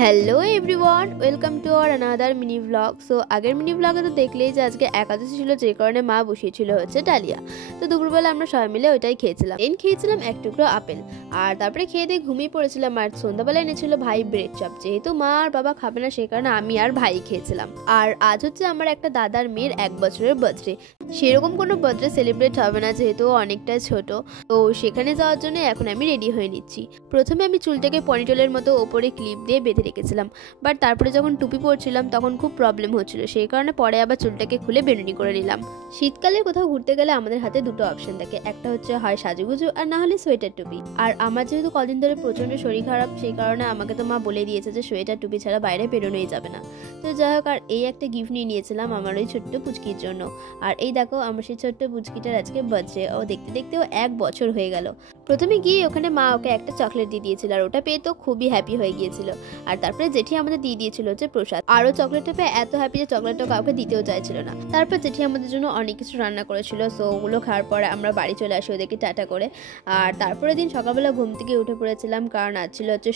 Hello everyone, welcome to our another mini blog. So আগের mini ব্লগে তো দেখলেই যে আজকে একাদশী ছিল, যে কারণে মা বসিয়েছিল হচ্ছে ডালিয়া। তো দুপুরবেলা আমরা সবাই মিলে ওইটাই খেয়েছিলাম। খেয়েছিলাম এক টুকরো আপেল, আর তারপরে খেয়ে দিয়ে ঘুমিয়ে পড়েছিলাম। আর সন্ধ্যাবেলা এনেছিল ভাই ব্রেড চপ। যেহেতু মা আর বাবা খাবে না, সেই কারণে আমি আর ভাই খেয়েছিলাম। আর আজ হচ্ছে আমার একটা দাদার মেয়ের 1 বছরের বার্থডে। সেরকম কোনো বার্থডে সেলিব্রেট হবে না, যেহেতু অনেকটা ছোট। তো সেখানে যাওয়ার জন্য এখন আমি রেডি হয়ে নিচ্ছি। প্রথমে আমি চুলটাকে পনিটেলের মতো ওপরে ক্লিপ দিয়ে বেঁধে রেখেছিলাম, বাট তারপরে যখন টুপি পরছিলাম তখন খুব প্রবলেম হচ্ছিল, সেই কারণে পরে আবার চুলটাকে খুলে বেনুনি করে নিলাম। শীতকালে কোথাও ঘুরতে গেলে আমাদের হাতে দুটো অপশন থাকে, একটা হচ্ছে হয় সাজুগুজু আর না হলে সোয়েটার টুপি। আর আমার যেহেতু কদিন ধরে প্রচন্ড শরীর খারাপ, সেই কারণে আমাকে তো মা বলে দিয়েছে যে সোয়েটার টুপি ছাড়া বাইরে বেরোনোই যাবে না। তো যাই হোক, আর এই একটা গিফট নিয়ে নিয়েছিলাম আমার ওই ছোট্ট পুচকির জন্য। আর এই দেখো, আমার সেই ছোট্ট পুচকিটার আজকে বার্থডে। ও দেখতে দেখতেও 1 বছর হয়ে গেল। প্রথমে গিয়ে ওখানে মা ওকে একটা চকলেট দিয়ে দিয়েছিল, আর ওটা পেয়ে তো খুবই হ্যাপি হয়ে গিয়েছিল। আর তারপরে জেঠি আমাদের দিয়ে দিয়েছিল হচ্ছে প্রসাদ। আরও চকলেটটা পেয়ে এত হ্যাপি যে চকলেটটা কাউকে দিতেও চাইছিল না। তারপর জেঠি আমাদের জন্য অনেক কিছু রান্না করেছিল। সো ওগুলো খাওয়ার পরে আমরা বাড়ি চলে আসি ওদেরকে টাটা করে। আর তারপরে দিন সকালবেলা ঘুম থেকে উঠে পড়েছিলাম, কারণ আজ ছিল হচ্ছে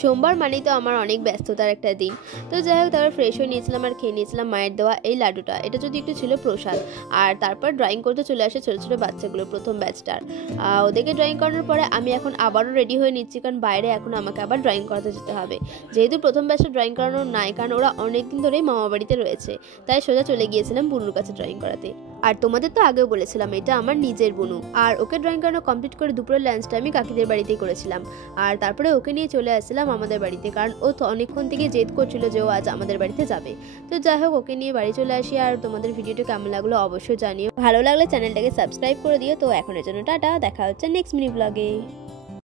সোমবার মানেই তো আমার অনেক ব্যস্ততার একটা দিন। তো যাই হোক, তারপর ফ্রেশ হয়ে নিয়েছিলাম আর খেয়ে নিয়েছিলাম মায়ের দেওয়া এই লাড্ডুটা। এটা যদি একটু ছিল প্রসাদ। আর তারপর ড্রয়িং করতে চলে আসে ছোটো ছোটো বাচ্চাগুলো, প্রথম ব্যাচটার। ওদেরকে ড্রয়িং করানোর পরে আমি এখন আবারও রেডি হয়ে নিচ্ছি, কারণ বাইরে এখন আমাকে আবার ড্রয়িং করাতে যেতে হবে। যেহেতু প্রথম ব্যাচটা ড্রয়িং করানোর নাই, কারণ ওরা অনেকদিন ধরেই মামা বাড়িতে রয়েছে, তাই সোজা চলে গিয়েছিলাম বুনুর কাছে ড্রয়িং করাতে। আর তোমাদের তো আগেও বলেছিলাম এটা আমার নিজের বুনু। আর ওকে ড্রয়িং করানো কমপ্লিট করে দুপুরের লাঞ্চটা আমি কাকিদের বাড়িতেই করেছিলাম। আর তারপরে ওকে নিয়ে চলে আসছিলাম আমাদের বাড়িতে, কারণ ও তো অনেকক্ষণ থেকে জেদ করছিল যে ও আজ আমাদের বাড়িতে যাবে। তো যাই হোক, ওকে নিয়ে বাড়ি চলে আসি। আর তোমাদের ভিডিওটা কেমন লাগলো অবশ্যই জানিও। ভালো লাগলে চ্যানেলটাকে সাবস্ক্রাইব করে দিও। তো এখনের জন্য টাটা, দেখা হচ্ছে নেক্সট মিনি ব্লগে।